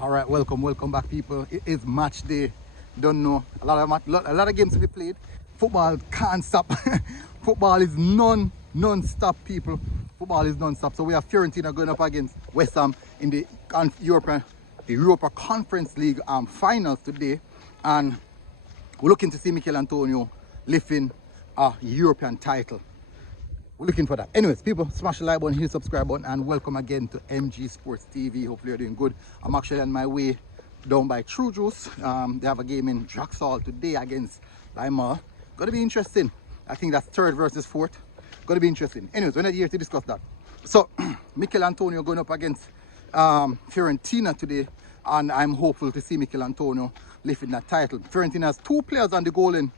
All right, welcome back, people. It is match day. Don't know, a lot of games to be played. Football can't stop. Football is non-stop, people. Football is non-stop. So we have Fiorentina going up against West Ham in the Europa Conference League finals today, and we're looking to see Michail Antonio lifting a European title. We're looking for that. Anyways, people, smash the like button, hit the subscribe button, and welcome again to MG Sports TV. Hopefully you're doing good. I'm actually on my way down by True Juice. They have a game in Draxall today against Lima. Gonna be interesting. I think that's third versus fourth. Gonna be interesting. Anyways, we're not here to discuss that. So Michail Antonio going up against Fiorentina today, and I'm hopeful to see Michail Antonio lifting that title. Fiorentina has two players on the goal in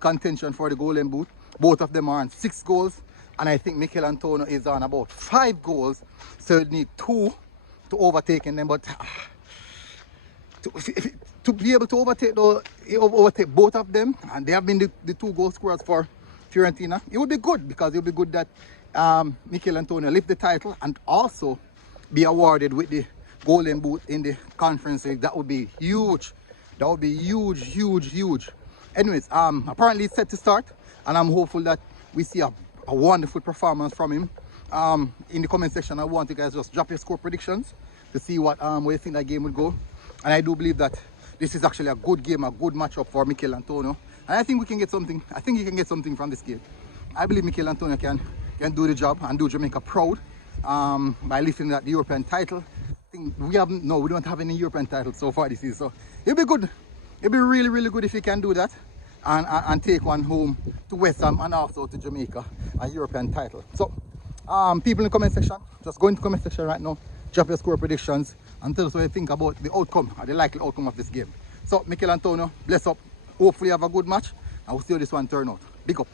contention for the golden boot. Both of them are on 6 goals, and I think Michail Antonio is on about 5 goals, so you need 2 to overtake them. But to be able to overtake both of them, and they have been the 2 goal scorers for Fiorentina, it would be good, because it would be good that Michail Antonio lift the title and also be awarded with the golden boot in the Conference League. That would be huge. That would be huge. Anyways, apparently it's set to start, and I'm hopeful that we see a wonderful performance from him. In the comment section, I want you guys just drop your score predictions to see what where you think that game would go. And I do believe that this is actually a good game, a good matchup for Michail Antonio. And I think we can get something. I think he can get something from this game. I believe Michail Antonio can do the job and do Jamaica proud by lifting that European title. I think we don't have any European titles so far this season. So it'll be good. It'll be really good if he can do that and take one home to West Ham and also to Jamaica, a European title. So people in the comment section, just go into the comment section right now, drop your score predictions and tell us what you think about the outcome or the likely outcome of this game. So Michail Antonio, bless up. Hopefully you have a good match, and we'll see how this one turn out. Big up.